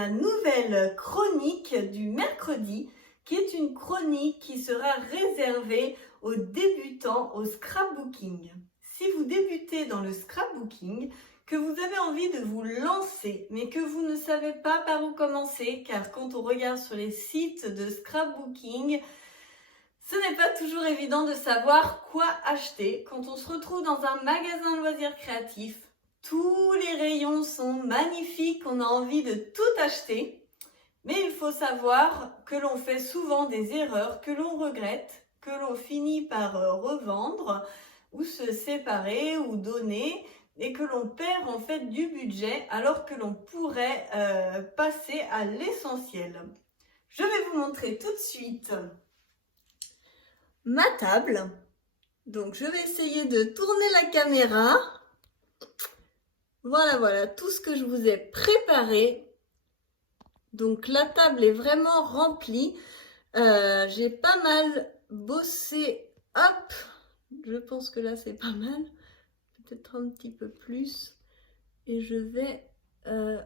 ma nouvelle chronique du mercredi, qui est une chronique qui sera réservée aux débutants au scrapbooking. Si vous débutez dans le scrapbooking, que vous avez envie de vous lancer, mais que vous ne savez pas par où commencer, car quand on regarde sur les sites de scrapbooking, ce n'est pas toujours évident de savoir quoi acheter. Quand on se retrouve dans un magasin de loisirs créatifs, tous les rayons sont magnifiques, on a envie de tout acheter. Mais il faut savoir que l'on fait souvent des erreurs que l'on regrette, que l'on finit par revendre ou se séparer ou donner et que l'on perd en fait du budget alors que l'on pourrait passer à l'essentiel. Je vais vous montrer tout de suite ma table. Donc je vais essayer de tourner la caméra. Voilà tout ce que je vous ai préparé. Donc la table est vraiment remplie. J'ai pas mal bossé. Hop, je pense que là c'est pas mal. Peut-être un petit peu plus. Et je vais...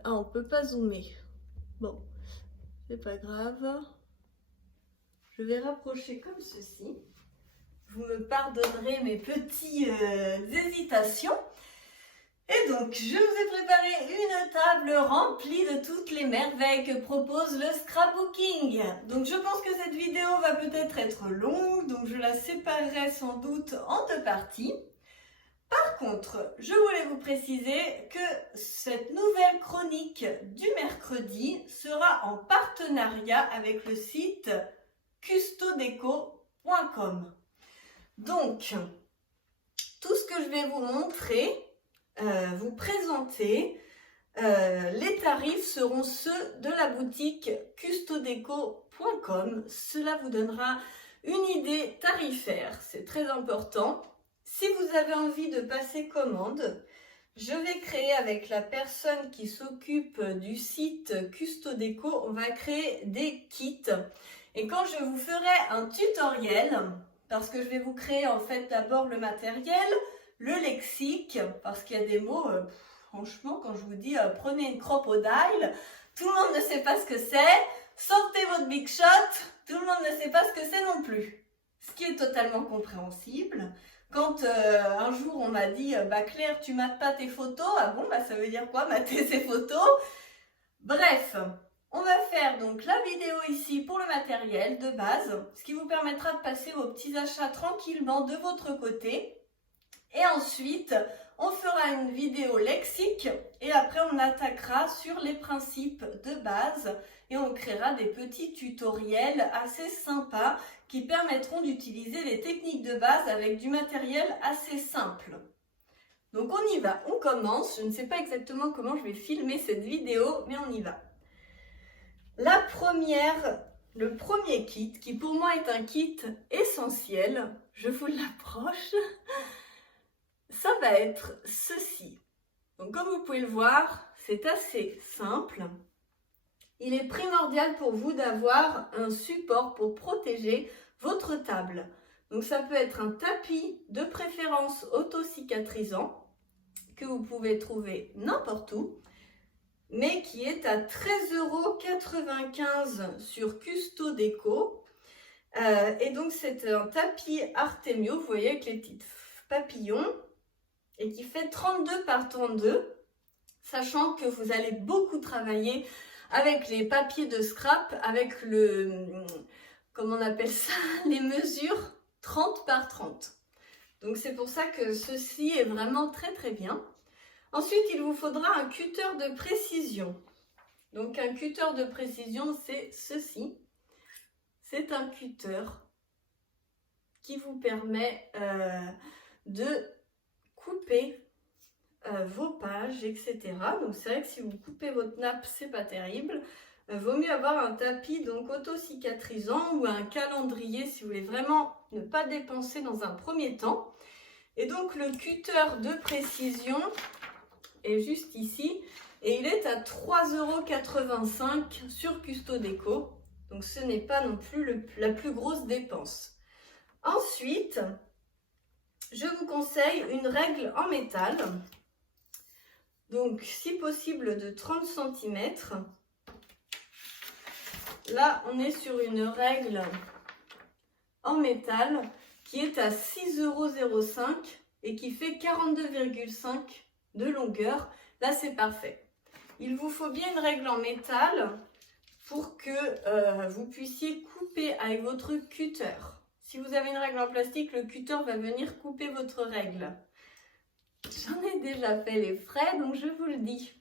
on peut pas zoomer. Bon, c'est pas grave. Je vais rapprocher comme ceci. Vous me pardonnerez mes petites hésitations. Et donc, je vous ai préparé une table remplie de toutes les merveilles que propose le scrapbooking. Donc, je pense que cette vidéo va peut-être être longue, donc je la séparerai sans doute en deux parties. Par contre, je voulais vous préciser que cette nouvelle chronique du mercredi sera en partenariat avec le site custodeco.com. Donc, tout ce que je vais vous montrer, vous présenter, les tarifs seront ceux de la boutique custodeco.com. Cela vous donnera une idée tarifaire, c'est très important. Si vous avez envie de passer commande, je vais créer avec la personne qui s'occupe du site Custodeco, on va créer des kits. Et quand je vous ferai un tutoriel, parce que je vais vous créer en fait d'abord le matériel, le lexique, parce qu'il y a des mots, franchement, quand je vous dis prenez une crocodile, tout le monde ne sait pas ce que c'est. Sortez votre Big Shot, tout le monde ne sait pas ce que c'est non plus. Ce qui est totalement compréhensible. Quand un jour on m'a dit Claire, tu mates pas tes photos, ah bon, ça veut dire quoi mater ses photos? Bref, on va faire donc la vidéo ici pour le matériel de base, ce qui vous permettra de passer vos petits achats tranquillement de votre côté. Et ensuite, on fera une vidéo lexique et après on attaquera sur les principes de base et on créera des petits tutoriels assez sympas qui permettront d'utiliser les techniques de base avec du matériel assez simple. Donc on y va, on commence. Je ne sais pas exactement comment je vais filmer cette vidéo, mais on y va. Le premier kit, qui pour moi est un kit essentiel, je vous l'approche. Ça va être ceci. Donc comme vous pouvez le voir, c'est assez simple. Il est primordial pour vous d'avoir un support pour protéger votre table. Donc ça peut être un tapis de préférence auto-cicatrisant que vous pouvez trouver n'importe où, mais qui est à 13,95 € sur Custodeco. Et donc c'est un tapis Artemio, vous voyez, avec les petits papillons, et qui fait 32 par 32, sachant que vous allez beaucoup travailler avec les papiers de scrap, avec comment on appelle ça, les mesures 30 par 30. Donc c'est pour ça que ceci est vraiment très bien. Ensuite, il vous faudra un cutter de précision. Donc un cutter de précision, c'est ceci. C'est un cutter qui vous permet de couper vos pages, etc. Donc c'est vrai que si vous coupez votre nappe, c'est pas terrible. Vaut mieux avoir un tapis donc auto-cicatrisant ou un calendrier si vous voulez vraiment ne pas dépenser dans un premier temps. Et donc le cutter de précision est juste ici et il est à 3,85 € sur Custodeco. Donc ce n'est pas non plus la plus grosse dépense. Ensuite, je vous conseille une règle en métal. Donc si possible de 30 cm. Là, on est sur une règle en métal qui est à 6,05 € et qui fait 42,5 de longueur. Là, c'est parfait. Il vous faut bien une règle en métal pour que vous puissiez couper avec votre cutter. Si vous avez une règle en plastique, le cutter va venir couper votre règle. J'en ai déjà fait les frais, donc je vous le dis.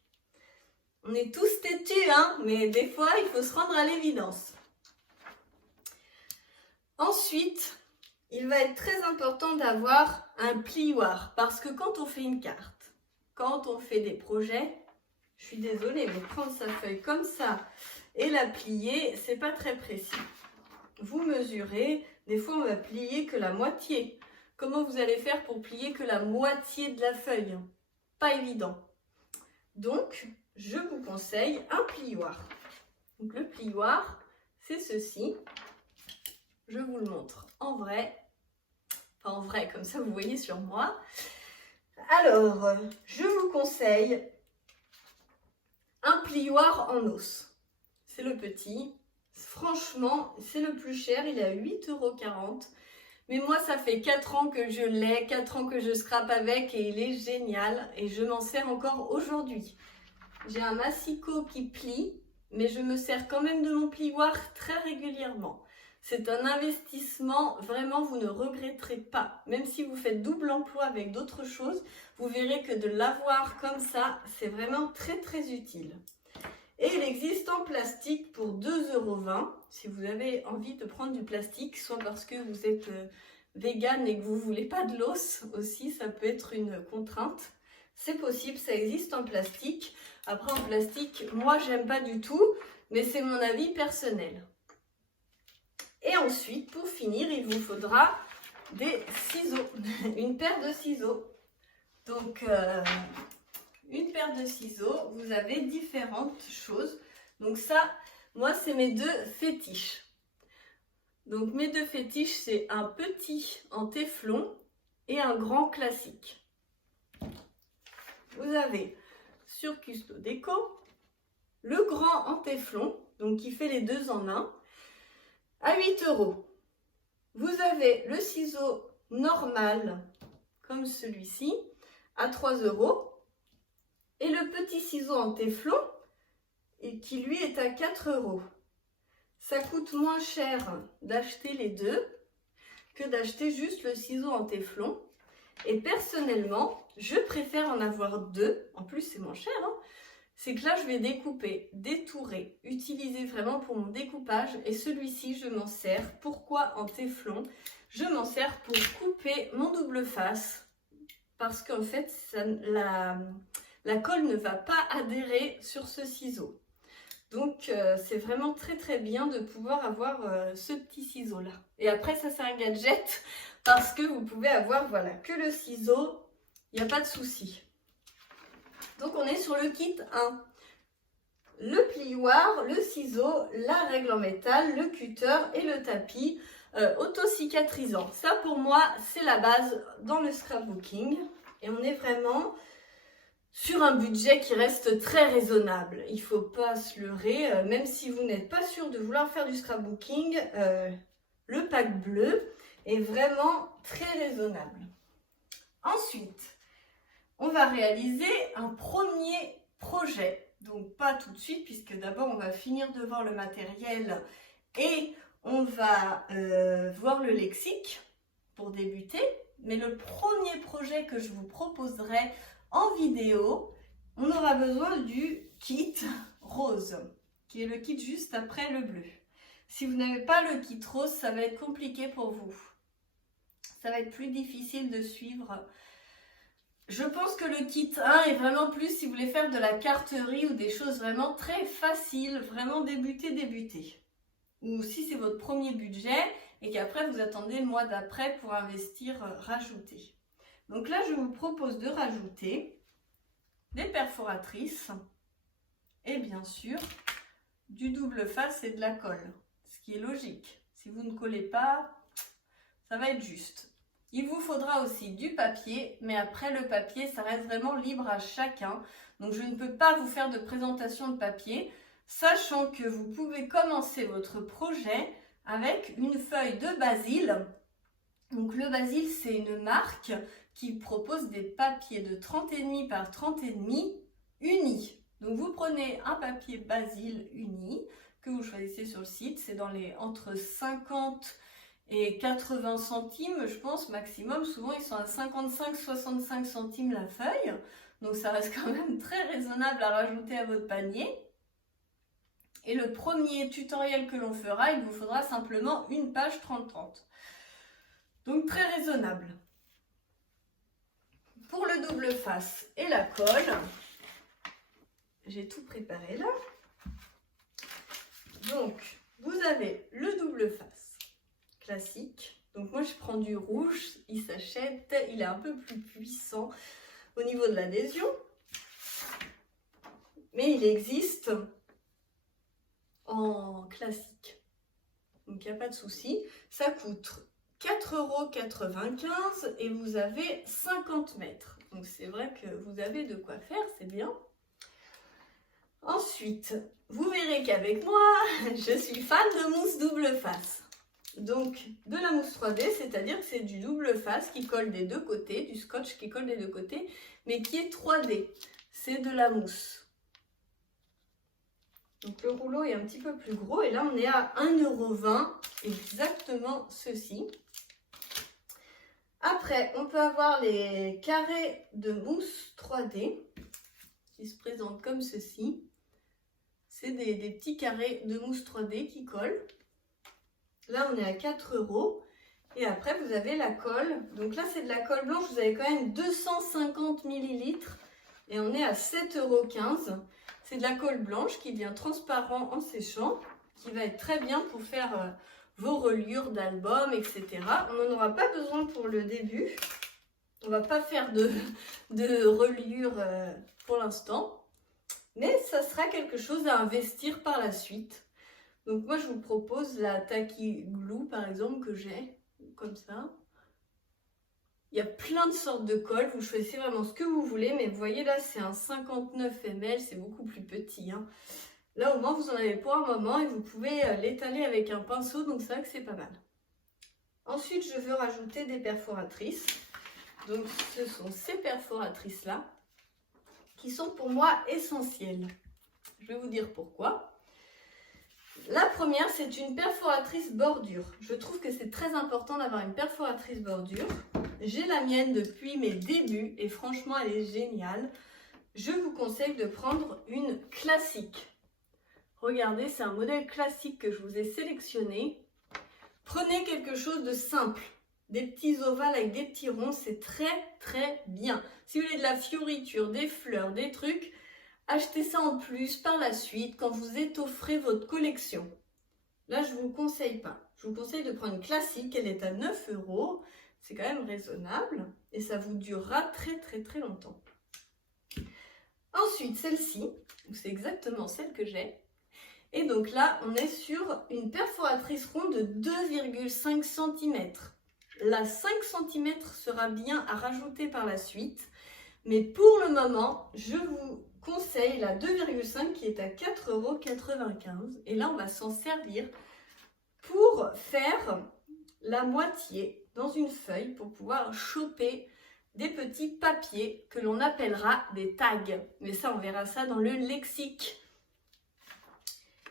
On est tous têtus, hein, mais des fois, il faut se rendre à l'évidence. Ensuite, il va être très important d'avoir un plioir, parce que quand on fait une carte, quand on fait des projets, je suis désolée, mais prendre sa feuille comme ça et la plier, c'est pas très précis. Vous mesurez, des fois on va plier que la moitié. Comment vous allez faire pour plier que la moitié de la feuille? Pas évident. Donc, je vous conseille un plioir. Donc, le plioir, c'est ceci. Je vous le montre en vrai. Enfin, en vrai, comme ça vous voyez sur moi. Alors, je vous conseille un plioir en os. C'est le petit. Franchement, c'est le plus cher. Il est à 8,40 €. Mais moi, ça fait 4 ans que je l'ai, 4 ans que je scrape avec et il est génial. Et je m'en sers encore aujourd'hui. J'ai un massicot qui plie, mais je me sers quand même de mon plioir très régulièrement. C'est un investissement, vraiment, vous ne regretterez pas. Même si vous faites double emploi avec d'autres choses, vous verrez que de l'avoir comme ça, c'est vraiment très très utile. Et il existe en plastique pour 2,20 €. Si vous avez envie de prendre du plastique, soit parce que vous êtes vegan et que vous ne voulez pas de l'os aussi, ça peut être une contrainte. C'est possible, ça existe en plastique. Après, en plastique, moi, j'aime pas du tout, mais c'est mon avis personnel. Et ensuite, pour finir, il vous faudra des ciseaux, une paire de ciseaux. Donc, une paire de ciseaux, vous avez différentes choses. Donc ça, moi, c'est mes deux fétiches. Donc, mes deux fétiches, c'est un petit en téflon et un grand classique. Vous avez sur Custo Déco le grand en téflon, donc qui fait les deux en un, à 8 €. Vous avez le ciseau normal, comme celui-ci, à 3 €. Et le petit ciseau en téflon, et qui lui est à 4 €. Ça coûte moins cher d'acheter les deux que d'acheter juste le ciseau en téflon. Et personnellement, je préfère en avoir deux. En plus, c'est moins cher, hein. C'est que là, je vais découper, détourer, utiliser vraiment pour mon découpage. Et celui-ci, je m'en sers. Pourquoi en téflon? Je m'en sers pour couper mon double face. Parce qu'en fait, la colle ne va pas adhérer sur ce ciseau. Donc, c'est vraiment très très bien de pouvoir avoir ce petit ciseau-là. Et après, ça c'est un gadget parce que vous pouvez avoir, voilà, que le ciseau, il n'y a pas de souci. Donc, on est sur le kit 1. Le plioir, le ciseau, la règle en métal, le cutter et le tapis auto-cicatrisant. Ça, pour moi, c'est la base dans le scrapbooking. Et on est vraiment sur un budget qui reste très raisonnable. Il ne faut pas se leurrer, même si vous n'êtes pas sûr de vouloir faire du scrapbooking, le pack bleu est vraiment très raisonnable. Ensuite, on va réaliser un premier projet. Donc pas tout de suite, puisque d'abord on va finir de voir le matériel et on va voir le lexique pour débuter. Mais le premier projet que je vous proposerai en vidéo, on aura besoin du kit rose, qui est le kit juste après le bleu. Si vous n'avez pas le kit rose, ça va être compliqué pour vous. Ça va être plus difficile de suivre. Je pense que le kit 1 est vraiment plus si vous voulez faire de la carterie ou des choses vraiment très faciles, vraiment débuter. Ou si c'est votre premier budget et qu'après vous attendez le mois d'après pour investir, rajouter. Donc là, je vous propose de rajouter des perforatrices et bien sûr du double face et de la colle, ce qui est logique. Si vous ne collez pas, ça va être juste. Il vous faudra aussi du papier, mais après le papier, ça reste vraiment libre à chacun. Donc je ne peux pas vous faire de présentation de papier. sachant que vous pouvez commencer votre projet avec une feuille de basil. Donc le basil, c'est une marque qui propose des papiers de 30,5 par 30,5 unis. Donc vous prenez un papier basil uni que vous choisissez sur le site, c'est dans les entre 50 et 80 centimes, je pense, maximum. Souvent, ils sont à 55-65 centimes la feuille. Donc, ça reste quand même très raisonnable à rajouter à votre panier. Et le premier tutoriel que l'on fera, il vous faudra simplement une page 30-30. Donc, très raisonnable. Pour le double face et la colle, j'ai tout préparé là. Donc, vous avez le double face classique. Donc moi je prends du rouge, il s'achète, il est un peu plus puissant au niveau de l'adhésion. Mais il existe en classique. Donc il n'y a pas de souci. Ça coûte 4,95 € et vous avez 50 mètres. Donc c'est vrai que vous avez de quoi faire, c'est bien. Ensuite, vous verrez qu'avec moi, je suis fan de mousse double face. Donc, de la mousse 3D, c'est-à-dire que c'est du double face qui colle des deux côtés, du scotch qui colle des deux côtés, mais qui est 3D. C'est de la mousse. Donc, le rouleau est un petit peu plus gros et là, on est à 1,20 €, exactement ceci. Après, on peut avoir les carrés de mousse 3D qui se présentent comme ceci. C'est des petits carrés de mousse 3D qui collent. Là, on est à 4 €. Et après, vous avez la colle. Donc là, c'est de la colle blanche. Vous avez quand même 250 ml. Et on est à 7,15 €. C'est de la colle blanche qui devient transparent en séchant. Qui va être très bien pour faire vos reliures d'albums, etc. On n'en aura pas besoin pour le début. On ne va pas faire de reliure pour l'instant. Mais ça sera quelque chose à investir par la suite. Donc moi je vous propose la Tacky Glue par exemple que j'ai, comme ça. Il y a plein de sortes de colle, vous choisissez vraiment ce que vous voulez, mais vous voyez là c'est un 59 ml, c'est beaucoup plus petit. Hein. Là au moins vous en avez pour un moment et vous pouvez l'étaler avec un pinceau, donc c'est vrai que c'est pas mal. Ensuite je veux rajouter des perforatrices. Donc ce sont ces perforatrices là qui sont pour moi essentielles. Je vais vous dire pourquoi. La première, c'est une perforatrice bordure. Je trouve que c'est très important d'avoir une perforatrice bordure. J'ai la mienne depuis mes débuts et franchement, elle est géniale. Je vous conseille de prendre une classique. Regardez, c'est un modèle classique que je vous ai sélectionné. Prenez quelque chose de simple. Des petits ovales avec des petits ronds, c'est très bien. Si vous voulez de la fioriture, des fleurs, des trucs, achetez ça en plus par la suite quand vous étofferez votre collection. Là, je ne vous conseille pas. Je vous conseille de prendre une classique. Elle est à 9 €. C'est quand même raisonnable et ça vous durera très longtemps. Ensuite, celle-ci, c'est exactement celle que j'ai. Et donc là, on est sur une perforatrice ronde de 2,5 cm. La 5 cm sera bien à rajouter par la suite. Mais pour le moment, je vous conseille la 2,5 qui est à 4,95 €. Et là, on va s'en servir pour faire la moitié dans une feuille pour pouvoir choper des petits papiers que l'on appellera des tags. Mais ça, on verra ça dans le lexique.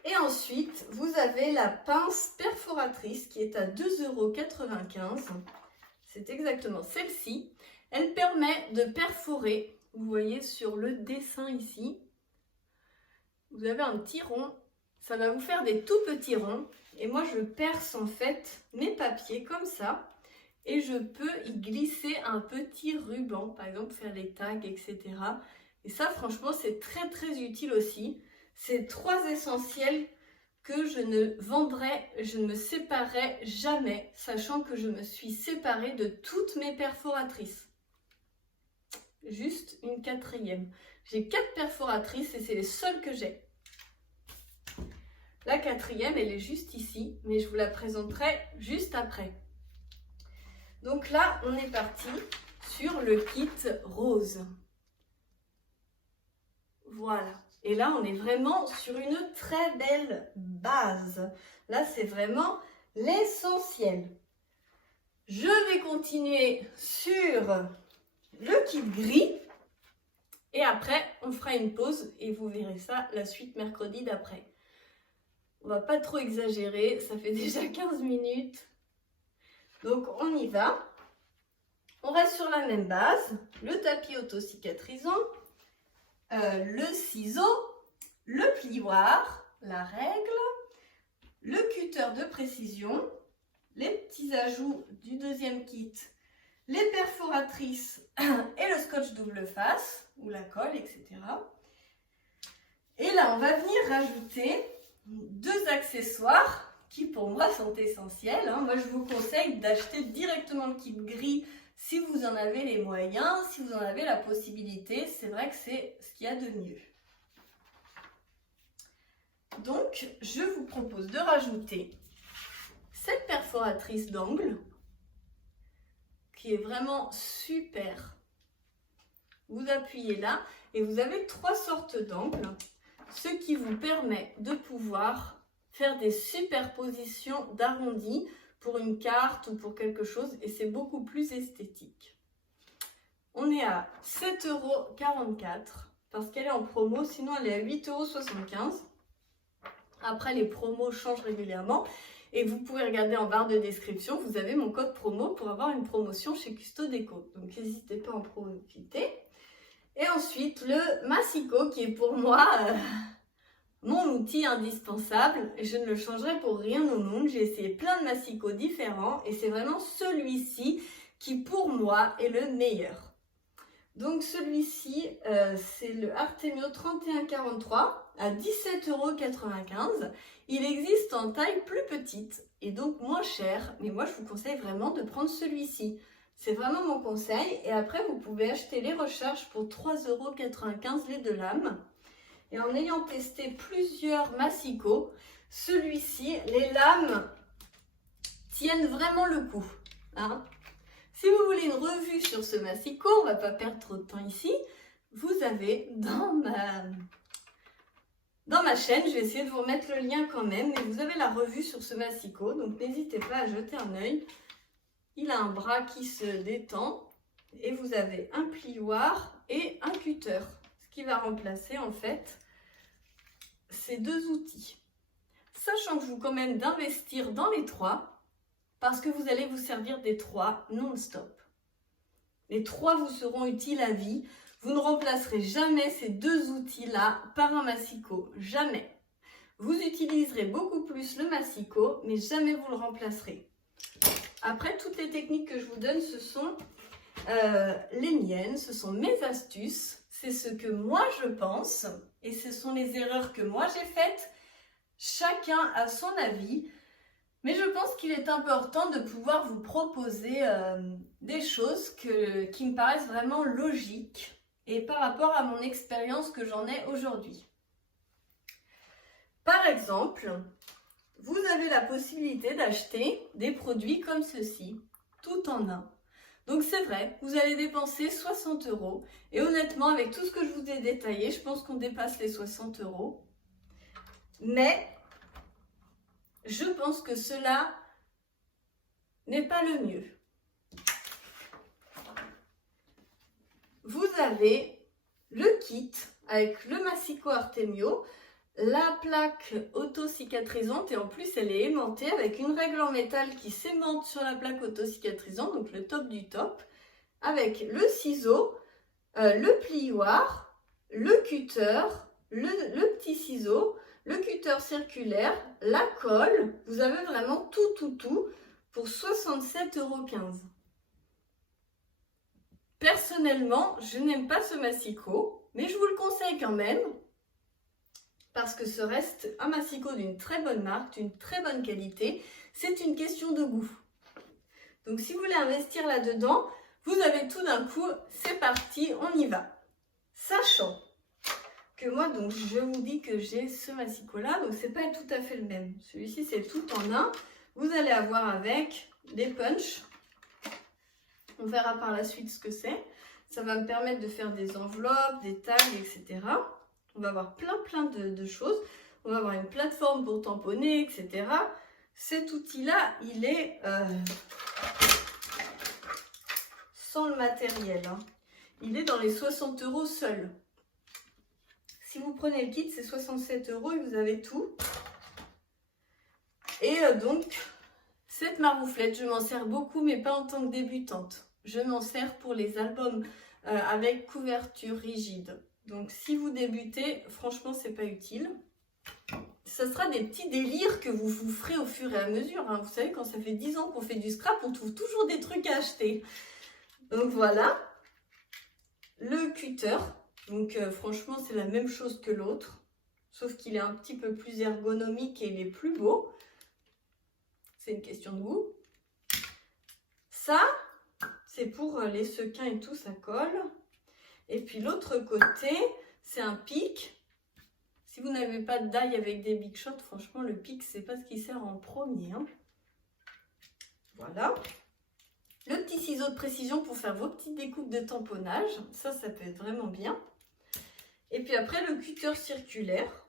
Et ensuite, vous avez la pince perforatrice qui est à 2,95 €. C'est exactement celle-ci. Elle permet de perforer. Vous voyez sur le dessin ici, vous avez un petit rond, ça va vous faire des tout petits ronds. Et moi je perce en fait mes papiers comme ça et je peux y glisser un petit ruban, par exemple faire les tags, etc. Et ça franchement c'est très utile aussi. C'est 3 essentiels que je ne vendrai, je ne me séparerai jamais, sachant que je me suis séparée de toutes mes perforatrices. Juste une 4e. J'ai 4 perforatrices et c'est les seules que j'ai. La 4e, elle est juste ici, mais je vous la présenterai juste après. Donc là, on est parti sur le kit rose. Voilà. Et là, on est vraiment sur une très belle base. Là, c'est vraiment l'essentiel. Je vais continuer sur le kit gris. Et après, on fera une pause et vous verrez ça la suite mercredi d'après. On va pas trop exagérer, ça fait déjà 15 minutes. Donc, on y va. On reste sur la même base. Le tapis auto-cicatrisant, le ciseau, le plioir, la règle, le cutter de précision, les petits ajouts du deuxième kit, les perforatrices et le scotch double face, ou la colle, etc. Et là, on va venir rajouter 2 accessoires qui pour moi sont essentiels. Moi, je vous conseille d'acheter directement le kit gris si vous en avez les moyens, si vous en avez la possibilité. C'est vrai que c'est ce qu'il y a de mieux. Donc, je vous propose de rajouter cette perforatrice d'angle qui est vraiment super. Vous appuyez là et vous avez 3 sortes d'angles, ce qui vous permet de pouvoir faire des superpositions d'arrondis pour une carte ou pour quelque chose et c'est beaucoup plus esthétique. On est à 7,44 € parce qu'elle est en promo, sinon elle est à 8,75 €. Après, les promos changent régulièrement et vous pouvez regarder en barre de description, vous avez mon code promo pour avoir une promotion chez Custo Déco. Donc n'hésitez pas à en profiter. Et ensuite, le massicot qui est pour moi mon outil indispensable. Je ne le changerai pour rien au monde. J'ai essayé plein de massicots différents et c'est vraiment celui-ci qui pour moi est le meilleur. Donc celui-ci, c'est le Artemio 3143 à 17,95 €. Il existe en taille plus petite et donc moins cher, mais moi je vous conseille vraiment de prendre celui-ci. C'est vraiment mon conseil. Et après, vous pouvez acheter les recharges pour 3,95 € les 2 lames. Et en ayant testé plusieurs massicots, celui-ci, les lames tiennent vraiment le coup. Si vous voulez une revue sur ce massicot, on ne va pas perdre trop de temps ici, vous avez dans ma chaîne, je vais essayer de vous remettre le lien quand même, mais vous avez la revue sur ce massicot, donc n'hésitez pas à jeter un œil. Il a un bras qui se détend et vous avez un plioir et un cutter, ce qui va remplacer en fait ces 2 outils. Sachant que je vous recommande d'investir dans les 3 parce que vous allez vous servir des 3 non-stop. Les 3 vous seront utiles à vie. Vous ne remplacerez jamais ces 2 outils-là par un massicot. Jamais. Vous utiliserez beaucoup plus le massicot, mais jamais vous le remplacerez. Après, toutes les techniques que je vous donne, ce sont les miennes, ce sont mes astuces. C'est ce que moi je pense et ce sont les erreurs que moi j'ai faites. Chacun a son avis. Mais je pense qu'il est important de pouvoir vous proposer des choses qui me paraissent vraiment logiques et par rapport à mon expérience que j'en ai aujourd'hui. Par exemple, vous avez la possibilité d'acheter des produits comme ceci, tout en un. Donc c'est vrai, vous allez dépenser 60 € et honnêtement, avec tout ce que je vous ai détaillé, je pense qu'on dépasse les 60 €. Mais je pense que cela n'est pas le mieux. Vous avez le kit avec le massicot Artemio, la plaque auto-cicatrisante et en plus elle est aimantée avec une règle en métal qui s'aimante sur la plaque auto-cicatrisante, donc le top du top, avec le ciseau, le plioir, le cutter, le petit ciseau, le cutter circulaire, la colle, vous avez vraiment tout pour 67,15 €. Personnellement, je n'aime pas ce massicot, mais je vous le conseille quand même parce que ce reste un massicot d'une très bonne marque, d'une très bonne qualité. C'est une question de goût. Donc si vous voulez investir là-dedans, vous avez tout d'un coup, c'est parti, on y va. Sachant que moi, donc, je vous dis que j'ai ce massicot-là, donc c'est pas tout à fait le même. Celui-ci, c'est tout en un. Vous allez avoir avec des punchs. On verra par la suite ce que c'est. Ça va me permettre de faire des enveloppes, des tags, etc. On va avoir plein de choses. On va avoir une plateforme pour tamponner, etc. Cet outil-là, il est sans le matériel. Hein. Il est dans les 60 € seul. Si vous prenez le kit, c'est 67 € et vous avez tout. Et donc, cette marouflette, je m'en sers beaucoup, mais pas en tant que débutante. Je m'en sers pour les albums avec couverture rigide. Donc, si vous débutez, franchement, c'est pas utile. Ce sera des petits délires que vous ferez au fur et à mesure. Hein. Vous savez, quand ça fait 10 ans qu'on fait du scrap, on trouve toujours des trucs à acheter. Donc, voilà. Le cutter. Donc, franchement, c'est la même chose que l'autre. Sauf qu'il est un petit peu plus ergonomique et il est plus beau. C'est une question de goût. Ça, c'est pour les sequins et tout, ça colle. Et puis l'autre côté, c'est un pic. Si vous n'avez pas de die avec des big shots, franchement, le pic, c'est pas ce qui sert en premier. Hein. Voilà. Le petit ciseau de précision pour faire vos petites découpes de tamponnage. Ça peut être vraiment bien. Et puis après, le cutter circulaire,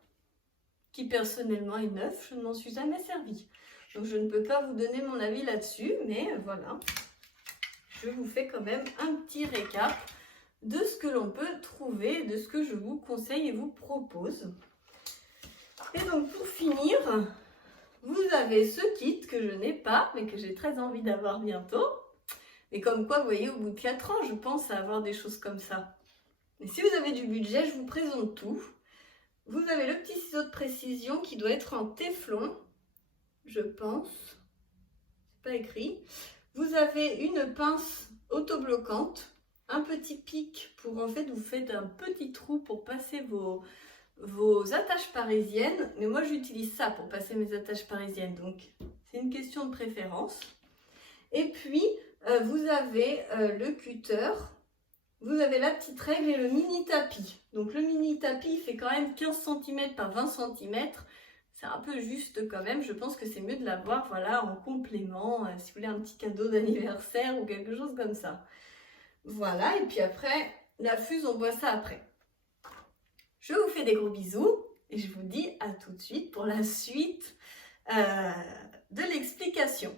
qui personnellement est neuf. Je ne m'en suis jamais servi. Donc, je ne peux pas vous donner mon avis là-dessus, mais voilà. Je vous fais quand même un petit récap de ce que l'on peut trouver, de ce que je vous conseille et vous propose. Et donc, pour finir, vous avez ce kit que je n'ai pas, mais que j'ai très envie d'avoir bientôt. Et comme quoi, vous voyez, au bout de 4 ans, je pense à avoir des choses comme ça. Et si vous avez du budget, je vous présente tout. Vous avez le petit ciseau de précision qui doit être en téflon, je pense. C'est pas écrit. Vous avez une pince autobloquante, un petit pic pour, en fait, vous faites un petit trou pour passer vos attaches parisiennes. Mais moi, j'utilise ça pour passer mes attaches parisiennes. Donc, c'est une question de préférence. Et puis, vous avez le cutter. Vous avez la petite règle et le mini tapis. Donc, le mini tapis, il fait quand même 15 cm par 20 cm. C'est un peu juste quand même. Je pense que c'est mieux de l'avoir voilà, en complément. Si vous voulez un petit cadeau d'anniversaire ou quelque chose comme ça. Voilà. Et puis après, la fuse, on voit ça après. Je vous fais des gros bisous. Et je vous dis à tout de suite pour la suite de l'explication.